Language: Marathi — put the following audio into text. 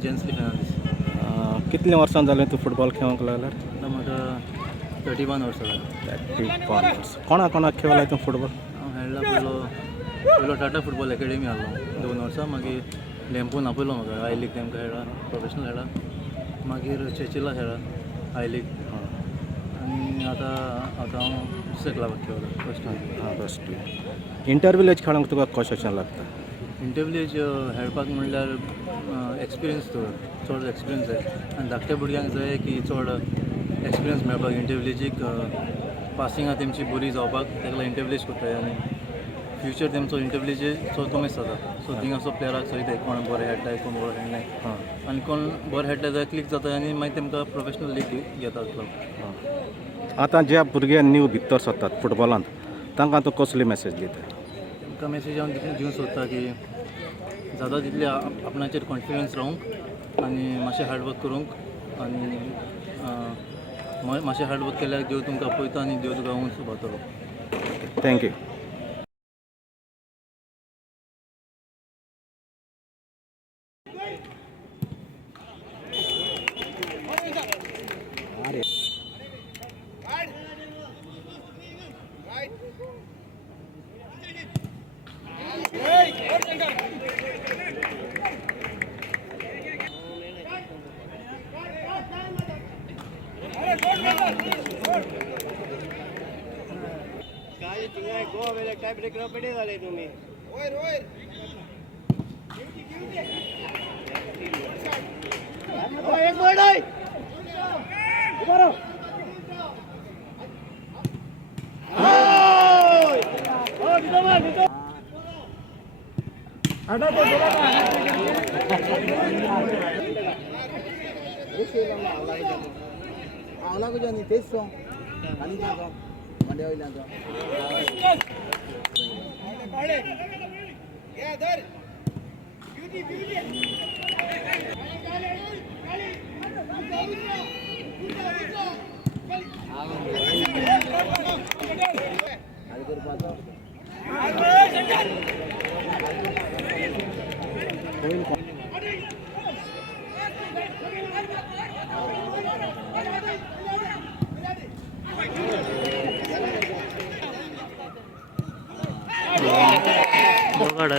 Indian gents league फायनालिस्ट. कितल्या वर्सां जालें तूं फुटबॉल खेळूंक लागल्यार? म्हाका 31 वर्सां जालीं. 31 वर्सां. कोणाक खेळ्ळाय तूं फुटबॉल? हांव खेळ्ळा पयलो टाटा फुटबॉल अकॅडमी आहलो 2 वर्सां. मागीर लॅम्पून आपयलो म्हाका आय लीग तेमकां खेळ्ळा, प्रोफेशनल खेळ्ळा. मागीर चेचिला खेळ्ळा आय लीग. आनी आतां हांव दुसऱ्या क्लबाक खेळटा फर्स्ट. इंटरव्हिलेज खेळूंक तुका कशें लागता? इंटरव्हिलेज खेळपाक म्हणल्यार एक्सपिरियन्स चड एक्सपिरियन्स जाय. आनी धाकट्या भुरग्यांक जाय की चड एक्सपिरियन्स मेळपाक इंटरव्हिलेजीक पासिंगां तेमची बरी जावपाक ताका लागून इंटरव्हिलेज कोत्ताय. आनी फ्युचर तेमचो इंटरव्हिलेज चड कमीच जाता. सो थिंग असो प्लेयराक चोयताय कोण बरें खेळटाय कोण बरो खेळनाय. आनी कोण बरें खेळटाय जाल्यार क्लिक जाता आनी मागीर तेमकां प्रोफेशनल लीग घेता क्लब. आतां ज्या भुरगे नीव भितर सरतात फुटबॉलांत तांकां तूं कसली मेसेज दिता? तांकां मेसेज हांव दिवंक सोदता की जाता तितले आपणाचेर कॉन्फिडन्स रावंक आनी मातशें हार्डवर्क करूंक. आनी मातशें हार्डवर्क केल्यार देव तुमकां पळयता आनी देव तुका उंच उबारतलो. थँक्यू. दोघाडा